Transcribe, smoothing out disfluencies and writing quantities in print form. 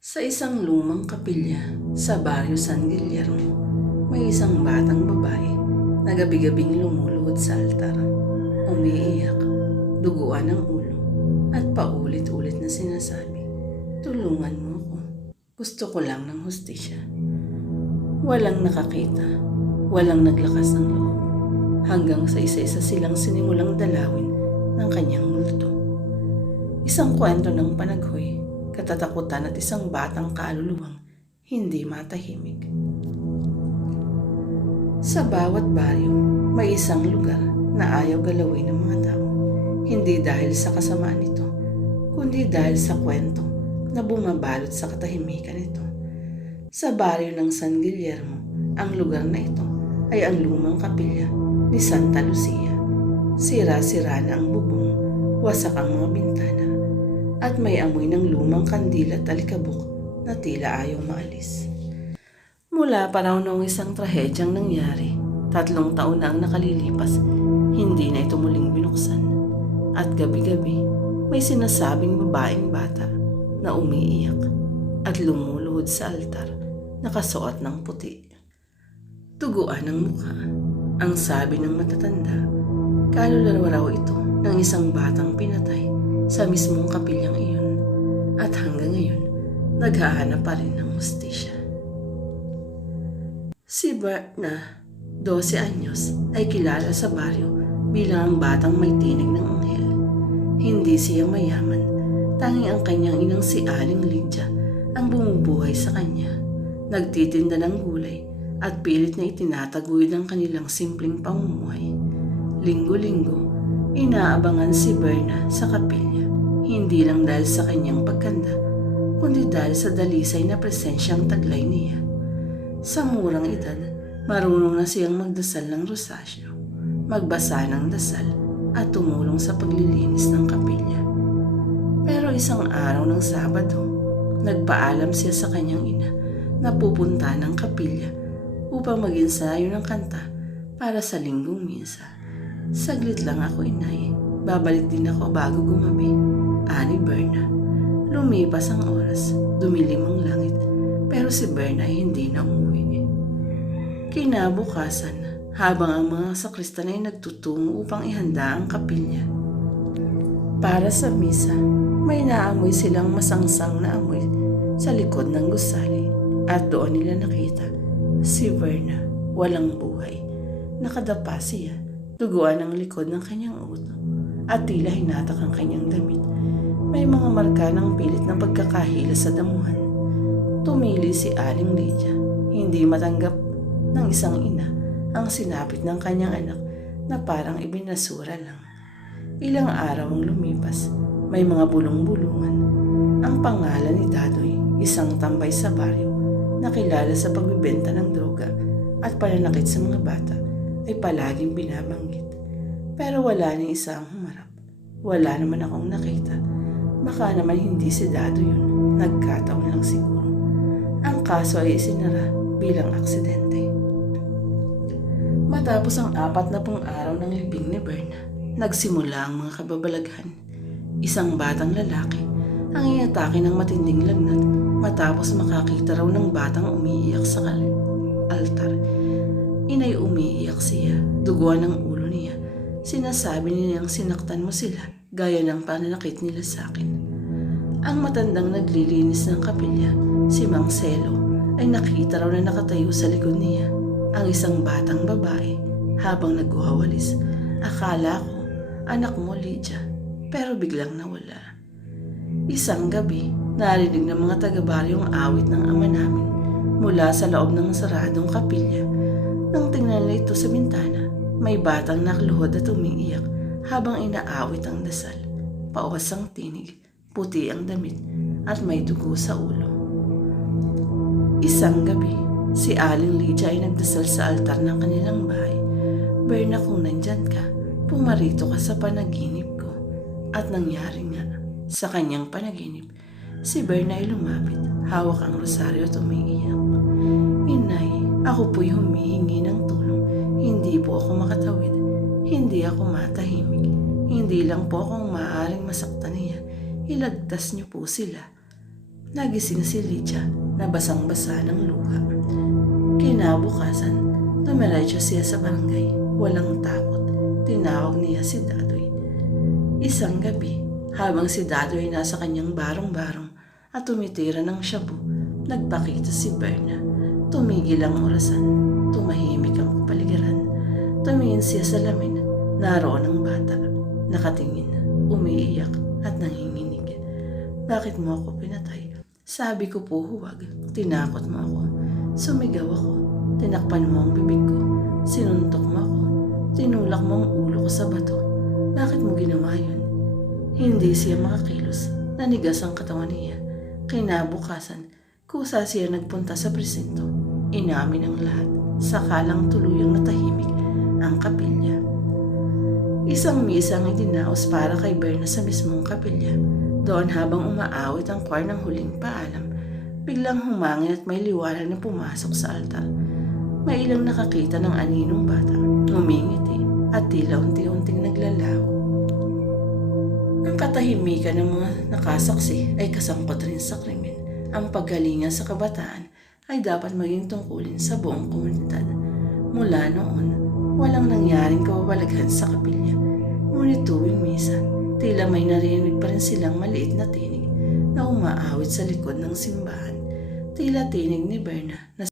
Sa isang lumang kapilya sa Barrio San Guillermo, may isang batang babae na gabi-gabing lumuluhod sa altar, umiiyak, duguan ang ulo, at paulit-ulit na sinasabi, "Tulungan mo ako. Gusto ko lang ng hustisya." Walang nakakita, walang naglakas ng loob, hanggang sa isa-isa silang sinimulang dalawin ng kanyang multo. Isang kwento ng panaghoy, katatakutan at isang batang kaluluwang hindi matahimik. Sa bawat baryo, may isang lugar na ayaw galawin ng mga tao. Hindi dahil sa kasamaan nito, kundi dahil sa kwento na bumabalot sa katahimikan nito. Sa baryo ng San Guillermo, ang lugar na ito ay ang lumang kapilya ni Santa Lucia. Sira-sira na ang bubong, wasak ang mga bintana, at may amoy ng lumang kandila at alikabok na tila ayaw maalis. Mula pa raw noong isang trahedyang nangyari, 3 taon na ang nakalilipas, hindi na ito muling binuksan. At gabi-gabi, may sinasabing babaeng bata na umiiyak at lumuluhod sa altar, nakasuot ng puti. Tuguan ang mukha. Ang sabi ng matatanda, kaluluwa raw ito ng isang batang pinatay sa mismong kapilyang iyon, at hanggang ngayon, naghahanap pa rin ng hustisya. Si Berna, 12 anyos, ay kilala sa baryo bilang ang batang may tinig ng anghel. Hindi siya mayaman, tanging ang kanyang inang si Aling Lydia ang bumubuhay sa kanya. Nagtitinda ng gulay at pilit na itinataguyod ang kanilang simpleng pamumuhay. Linggo-linggo, inaabangan si Berna sa kapilya, hindi lang dahil sa kanyang pagkanda, kundi dahil sa dalisay na presensyang taglay niya. Sa murang edad, marunong na siyang magdasal ng rosasyo, magbasa ng dasal, at tumulong sa paglilinis ng kapilya. Pero isang araw ng Sabado, nagpaalam siya sa kanyang ina na pupunta ng kapilya upang mag-ensayo ng kanta para sa linggong misa. "Saglit lang ako, inay. Babalik din ako bago gumabi," ani Berna. Lumipas ang oras, dumilim ang langit, pero si Berna ay hindi na umuwi. Kinabukasan, habang ang mga sakristan ay nagtutungo upang ihanda ang kapilya para sa misa, may naamoy silang masangsang na amoy sa likod ng gusali, at doon nila nakita si Berna, walang buhay. Nakadapa siya, duguan ang likod ng kanyang ulo, at tila hinatak ang kanyang damit. May mga marka ng pilit na pagkakahila sa damuhan. Tumili si Aling Lydia, hindi matanggap ng isang ina ang sinapit ng kanyang anak na parang ibinasura lang. Ilang araw ang lumipas, may mga bulong-bulungan. Ang pangalan ni Dadoy, isang tambay sa baryo, nakilala sa pagbibenta ng droga at pananakit sa mga bata, ay palaging binabanggit. Pero wala ni isa ang humarap. Wala naman akong nakita. Baka naman hindi si Dado yun. Nagkataon lang siguro. Ang kaso ay isinara bilang aksidente. Matapos ang 40 araw ng libing ni Berna, nagsimula ang mga kababalaghan. Isang batang lalaki ang iatake ng matinding lagnat matapos makakita raw ng batang umiiyak sa altar. Inay umiiyak siya, duguan ang ulo niya. Sinasabi niyang sinaktan mo sila gaya ng pananakit nila sa akin. Ang matandang naglilinis ng kapilya, si Mang Celo, ay nakita raw na nakatayo sa likod niya ang isang batang babae habang nagwawalis. Akala ko, anak mo, Lydia, pero biglang nawala. Isang gabi, narinig ng mga taga-baryo ang awit ng ama namin mula sa loob ng saradong kapilya. Nang tingnan nila ito sa bintana, may batang nakluhod at umiiyak habang inaawit ang dasal. Pauwas ang tinig, puti ang damit, at may dugo sa ulo. Isang gabi, si Aling Lydia ay nagdasal sa altar ng kanilang bahay. "Berna, kung nandyan ka, pumarito ka sa panaginip ko." At nangyari nga, sa kanyang panaginip, si Berna ay lumapit, hawak ang rosaryo at umiiyak. "Inay, ako po'y humihingi ng tulong. Hindi po ako makatawid. Hindi ako matahimik. Hindi lang po akong maaaring masaktan niya. Ilagtas niyo po sila." Nagising si Lydia na basang-basa ng luha. Kinabukasan, dumiretso siya sa barangay. Walang takot, tinawag niya si Dadoy. Isang gabi, habang si Dadoy nasa kanyang barong-barong at tumitira ng shabu, nagpakita si Berna. Tumigil ang orasan, tumahimik ang kapaligiran. Tumingin siya sa lamin, naroon ang bata. Nakatingin, umiiyak at nanginginig. Bakit mo ako pinatay? Sabi ko po huwag, tinakot mo ako. Sumigaw ako, tinakpan mo ang bibig ko, sinuntok mo ako, tinulak mo ang ulo ko sa bato. Bakit mo ginawa yun? Hindi siya makakilos, nanigas ang katawan niya. Kinabukasan, kusa siya nagpunta sa presinto. Inamin ang lahat, sakalang tuluyang natahimik ang kapilya. Isang misa ang idinaos para kay Berna sa mismong kapilya. Doon habang umaawit ang choir ng huling paalam, biglang humangin at may liwanag na pumasok sa altar. May ilang nakakita ng aninong bata, ngumingiti at tila unti-unting naglalaho. Ang katahimikan ng mga nakasaksi ay kasangkot rin sa krimen. Ang paggalingan sa kabataan ay dapat maging tungkulin sa buong komunidad. Mula noon, walang nangyaring kababalaghan sa kapilya. Ngunit tuwing misa, tila may narinig pa rin silang maliit na tinig na umaawit sa likod ng simbahan. Tila tinig ni Berna na